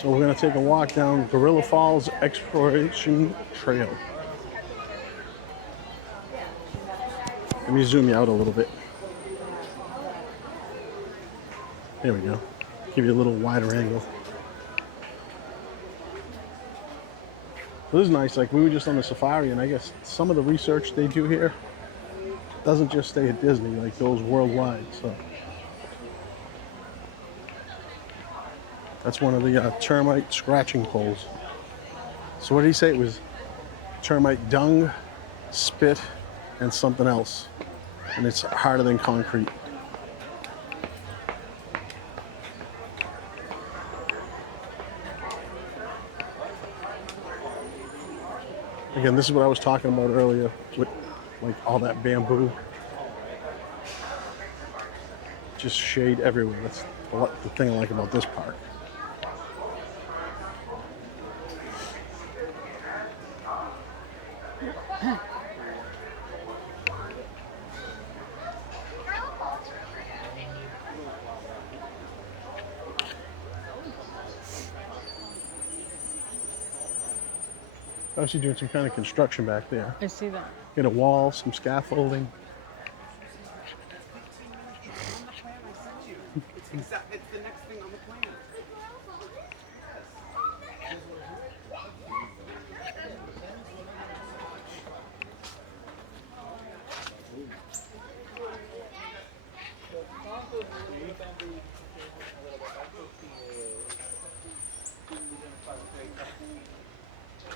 So we're gonna take a walk down Gorilla Falls Exploration Trail. Let me zoom you out a little bit. There we go. Give you a little wider angle. This is nice. Like we were just on the safari, and I guess some of the research they do here doesn't just stay at Disney. Like goes worldwide. So that's one of the termite scratching poles. So what did he say? It was termite dung, spit, and something else. And it's harder than concrete. Again, this is what I was talking about earlier with like all that bamboo. Just shade everywhere. That's the thing I like about this park. Obviously doing some kind of construction back there. I see that. Get a wall, some scaffolding. It's the next thing on the plan.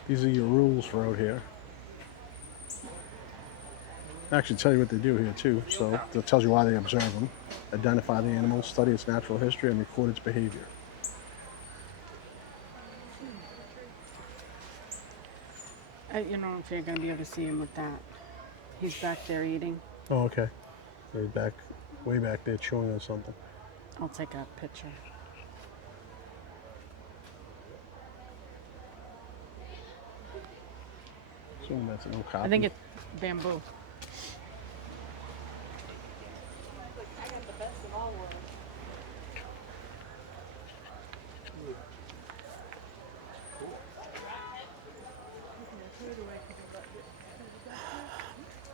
These are your rules for out here. I actually tell you what they do here too. So it tells you why they observe them, identify the animal, study its natural history, and record its behavior. You don't know if you're going to be able to see him with that. He's back there eating. Oh, okay. They're back, way back there chewing on something. I'll take a picture. Assuming that's no copy. I think it's bamboo.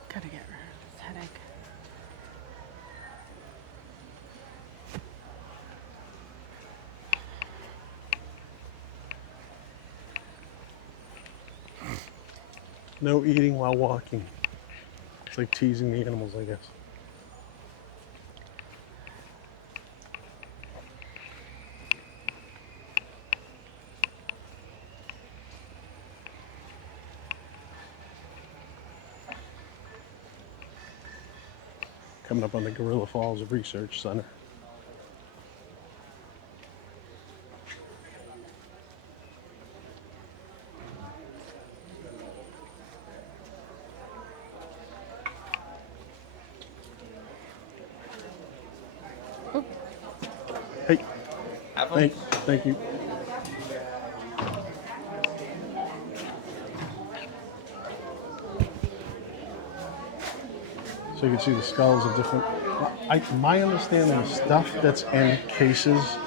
Gotta get rid of this headache. No eating while walking. It's like teasing the animals, I guess. Coming up on the Gorilla Falls Research Center. Hey, thank you. So you can see the skulls of different. My understanding, the stuff that's in cases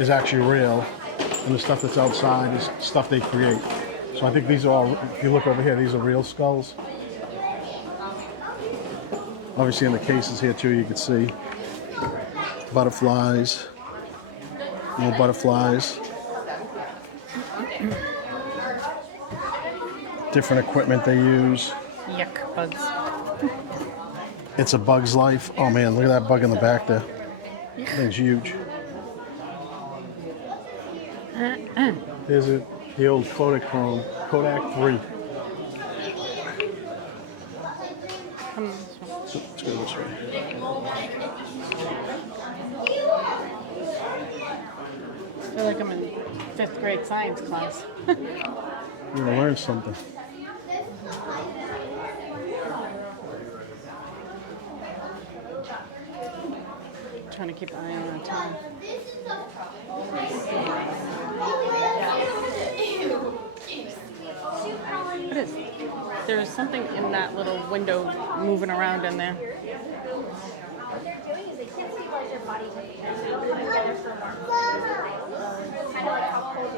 is actually real, and the stuff that's outside is stuff they create. So I think these are all. If you look over here, these are real skulls. Obviously, in the cases here too, you can see butterflies. No butterflies. Different equipment they use. Yuck, bugs. It's a bug's life. Oh man, look at that bug in the back there. That thing's huge. Here's the old Kodachrome, Kodak 3. Come this way. So, let's go this way. I feel like I'm in 5th grade science class. You're gonna learn something. Trying to keep an eye on our time. What is? There is something in that little window moving around in there. What they're doing is they can't stabilize your body weight. Kind of like how cold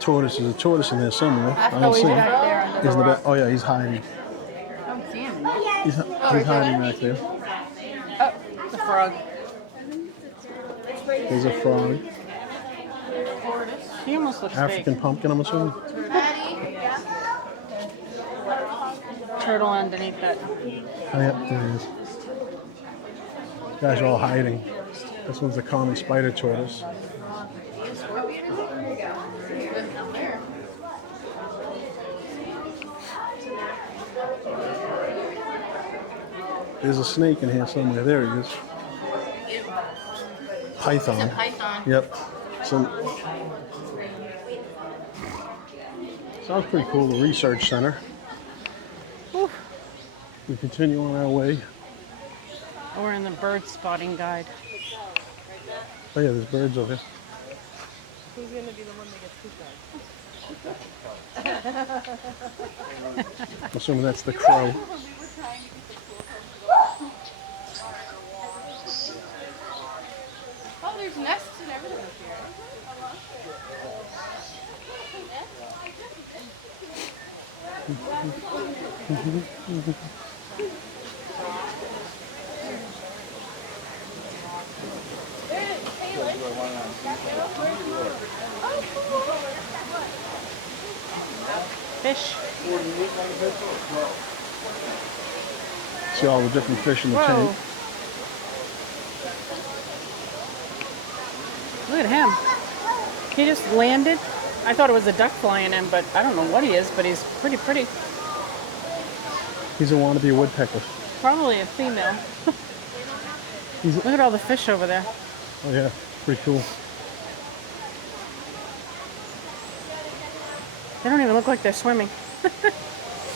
Tortoise. There's a tortoise in there somewhere. I Oh, don't he's see back him. there under He's the in the rock. back. Oh yeah, he's hiding. I don't see him. He's hiding back there. Oh, the frog. There's a frog. He almost looks African pumpkin, I'm assuming. fake. Turtle underneath that. Oh, yeah, there he is. Guys are all hiding. This one's the common spider tortoise. There's a snake in here somewhere. There he is. Python. Python. Yep. So, sounds pretty cool, the research center. We continue on our way. We're in the bird spotting guide. Oh yeah, there's birds over here. Who's gonna be the one that gets pooped on? I'm assuming that's the crow. Oh, there's nests and everything up here. Fish. See all the different fish in the Whoa. tank. Look at him. He just landed. I thought it was a duck flying in, but I don't know what he is, but he's pretty pretty. He's a wannabe woodpecker. Probably a female. Look at all the fish over there. Oh yeah, pretty cool. They don't even look like they're swimming.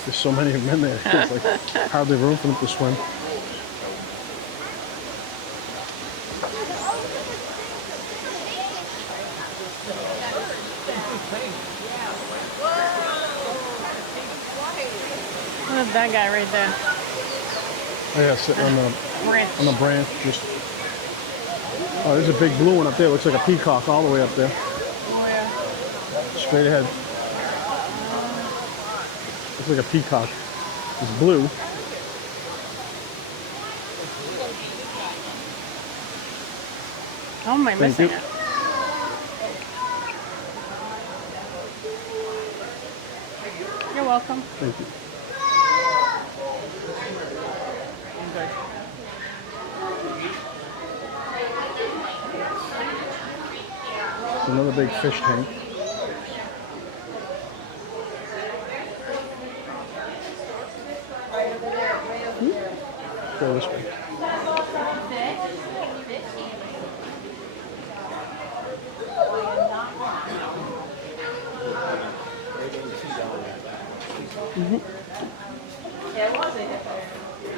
There's so many of them in there. It's like hardly room for them to swim. Look at that guy right there. Oh yeah, sitting on Branch. the branch. Just oh, there's a big blue one up there. Looks like a peacock all the way up there. Oh yeah. Straight ahead. Looks like a peacock. It's blue. How am I Thank missing you. it? You're welcome. Thank you. I'm good. It's another big fish tank. Go this way.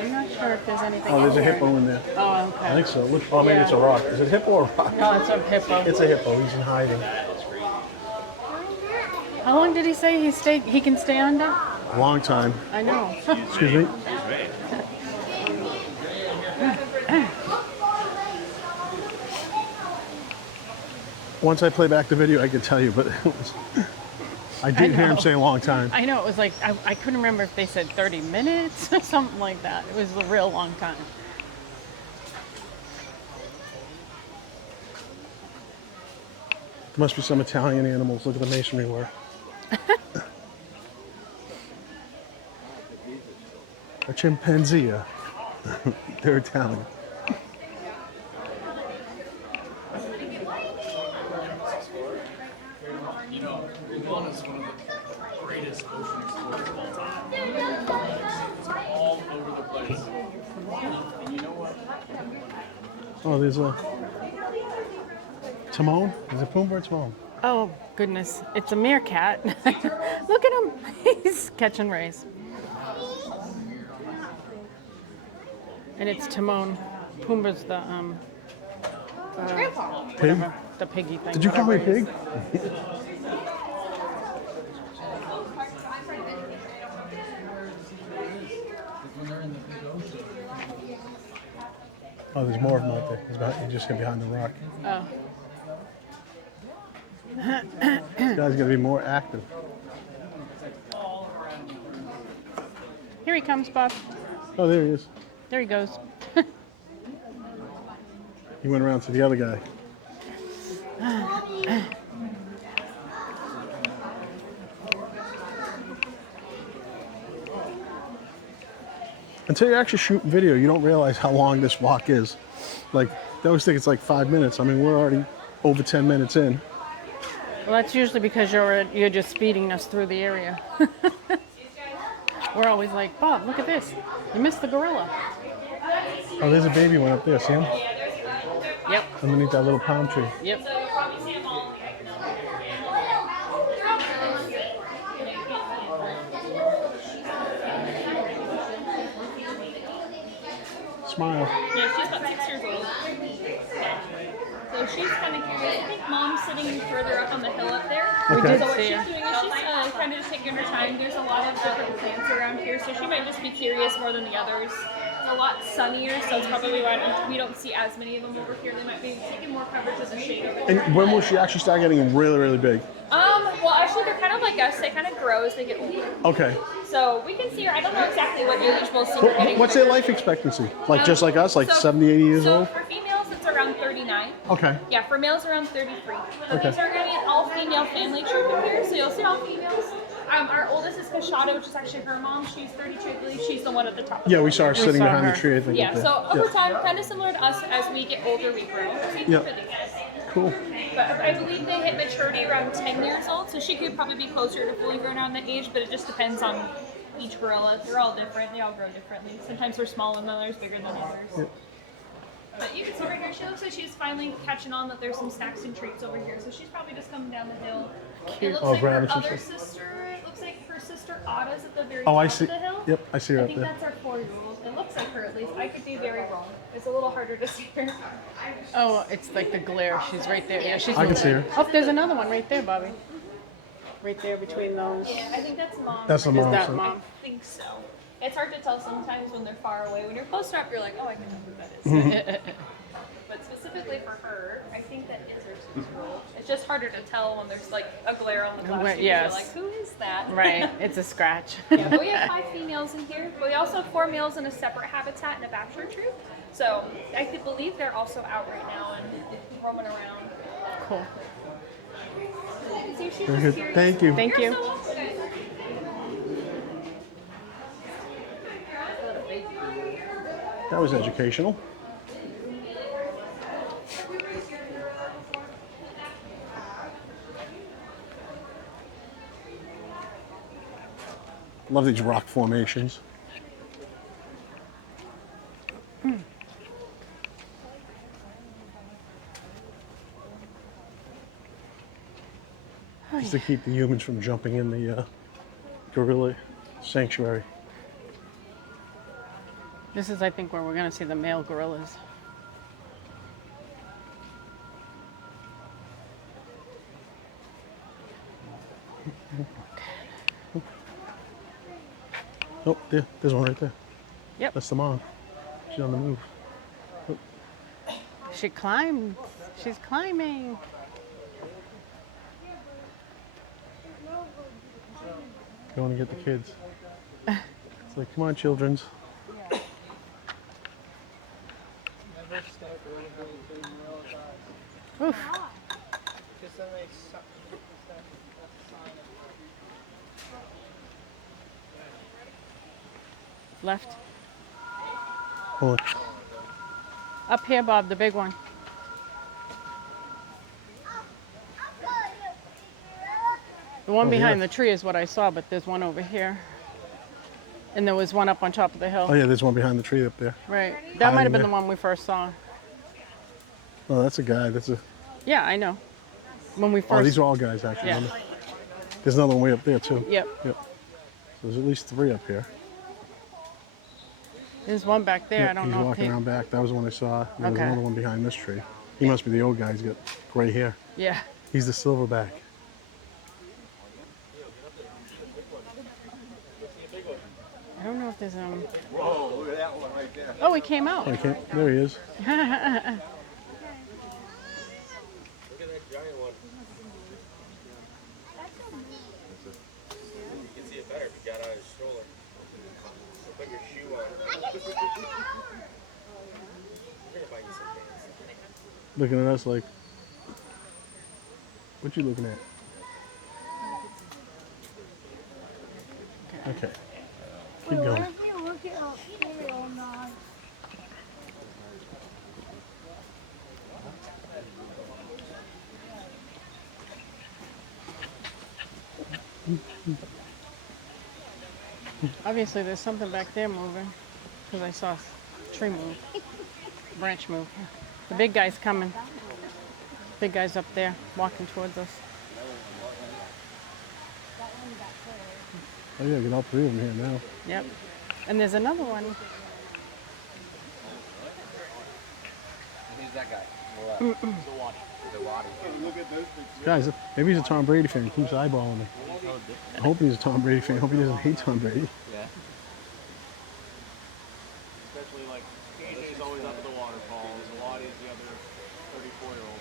I'm not sure if there's anything. Oh, there's a in here. hippo in there. Oh, I okay. think so. Look, oh, maybe it's a rock. Is it hippo or rock? No, it's a hippo. It's a hippo. He's in hiding. How long did he say he can stay under? Long time. I know. Excuse me. Once I play back the video, I can tell you, but it was, I did hear him know. say a long time. I know, it was like, I couldn't remember if they said 30 minutes or something like that. It was a real long time. Must be some Italian animals. Look at the masonry work. A chimpanzee. They're Italian. You know, iguana is one of the greatest ocean explorers of all time. It's all over the place. And you know what? Oh, there's a Timon. Is it Pumbaa or Timon? Oh, goodness. It's a meerkat. Look at him. He's catching rays. And it's Timon. Pumbaa's the, Pig? the piggy thing. Did you call me a whatever it pig? is. Oh, there's more of them out there. He's just hid behind the rock. Oh. This guy's gonna be more active. Here he comes, Bob. Oh, there he is. There he goes. He went around to the other guy. Until you actually shoot video, you don't realize how long this walk is. Like, they always think it's like 5 minutes. I mean, we're already over 10 minutes in. Well, that's usually because you're just speeding us through the area. We're always like, Bob, look at this. You missed the gorilla. Oh, there's a baby one up there, see him? Yep. Underneath that little palm tree. Yep. Smile. Yeah, she's about 6 years old. So she's kind of curious. I think mom's sitting further up on the hill up there. Okay. So what see she's her. doing is she's kind of just taking her time. There's a lot of different plants around here, so she might just be curious more than the others. It's a lot sunnier, so it's probably why we don't see as many of them over here. They might be taking more coverage of the shade over there. And when will she actually start getting really, really big? Well, actually, they're kind of like us. They kind of grow as they get older. Okay. So we can see her. I don't know exactly what age we'll see her getting What's their bigger. life expectancy? Like just like us, like So- 70, 80 years so old? for females, it's around 39. Okay. Yeah, for males around 33. So Okay. these are going to be an all-female family troop in here, so you'll see all females. Our oldest is Kashada, which is actually her mom. She's 32, I believe. She's the one at the top. Of Yeah, the we saw her tree. sitting saw behind her. the tree, I think. Yeah, up there. so over Yeah. time, kind of similar to us, as we get older, we grow. So you Yeah. can fit these. Cool. But I believe they hit maturity around 10 years old, so she could probably be closer to fully grown around that age, but it just depends on each gorilla. They're all different. They all grow differently. Sometimes we're small and others bigger than others. But you can see right here, she looks like she's finally catching on that there's some snacks and treats over here. So she's probably just coming down the hill. It looks Oh, like her grabbing some other stuff. sister, it looks like her sister Ada's at the very Oh, top I see. of the hill. Yep, I see her I up think there. that's our 4-year-old. It looks like her at least. I could be very wrong. It's a little harder to see her. Oh, it's like the glare. She's right there. Yeah, she's. I can see her. Oh, there's another one right there, Bobby. Right there between those. Yeah, I think that's mom. That's the Is mom. that so- mom? I think so. It's hard to tell sometimes when they're far away. When you're close enough, you're like, oh, I can know who that is. But specifically for her, I think that is her 6-year-old. It's just harder to tell when there's like a glare on the glass. Right, tube. yes. You're like, who is that? Right. It's a scratch. Yeah, but we have 5 females in here. But we also have 4 males in a separate habitat in a bachelor troop. So I could believe they're also out right now and roaming around. Cool. See, she's Very just good. curious. Thank you. Thank You're you. so welcome. That was educational. Love these rock formations. Just to keep the humans from jumping in the gorilla sanctuary. This is, I think, where we're going to see the male gorillas. Oh, there's one right there. Yep. That's the mom. She's on the move. She climbs. She's climbing. Going to get the kids. It's like, come on, childrens. Oof. Left. Hold on. Up here, Bob, the big one. The one Oh, behind yeah. the tree is what I saw, but there's one over here. And there was one up on top of the hill. Oh yeah, there's one behind the tree up there. Right. That might have been there. the one we first saw. Oh, that's a guy. That's a. Yeah, I know. When we first. Oh, these are all guys actually. Yeah. There's another one way up there too. Yep. Yep. So there's at least 3 up here. There's one back there. Yep, I don't he's know. walking if he... around back. That was the one I saw. And there's Okay. another one behind this tree. He must be the old guy. He's got gray hair. Yeah. He's the silverback. I don't know if there's Whoa, look at that one right there. Oh, he came out. I can't. There he is. Looking at us like, what you looking at? Okay. Keep going. Let me look it up here or not. Obviously, there's something back there moving because I saw a tree move, branch move. The big guy's coming. Big guy's up there walking towards us. Oh yeah, get all three of them here now. Yep. And there's another one. Who's that guy? The Wadi. Guys, maybe he's a Tom Brady fan. He keeps eyeballing me. I hope he's a Tom Brady fan. I hope he doesn't hate Tom Brady. Yeah. Especially like AJ's always up at the waterfalls. Wadi's the other 34-year-old.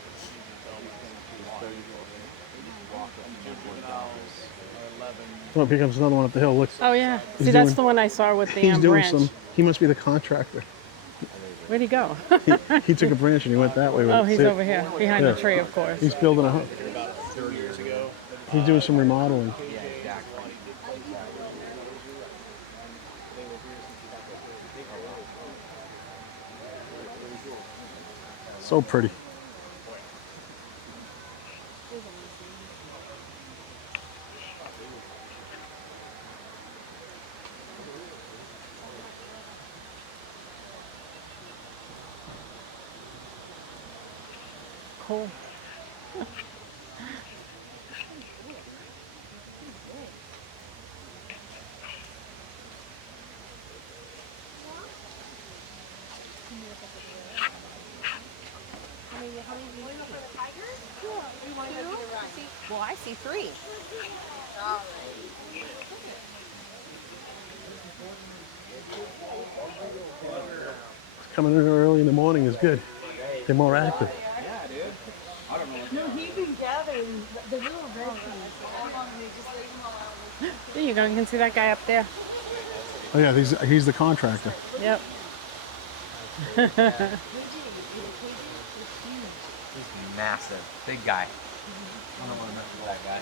He's juveniles, 11. Oh, here comes another one up the hill. Look. Oh yeah. He's See, that's doing- the one I saw with the He's doing branch. some. He must be the contractor. Where'd he go? He took a branch and he went that way with Oh, it. he's See it? over here behind Yeah. the tree, of course. He's building a. About 30 years ago. He's doing some remodeling. Yeah, exactly. So pretty. Cool. Well, I see 3. Coming in early in the morning is good. They're more active. No, he's been gathering the real red There you go. You can see that guy up there. Oh yeah, he's the contractor. Yep. He's massive. Big guy. I don't want to mess with that guy.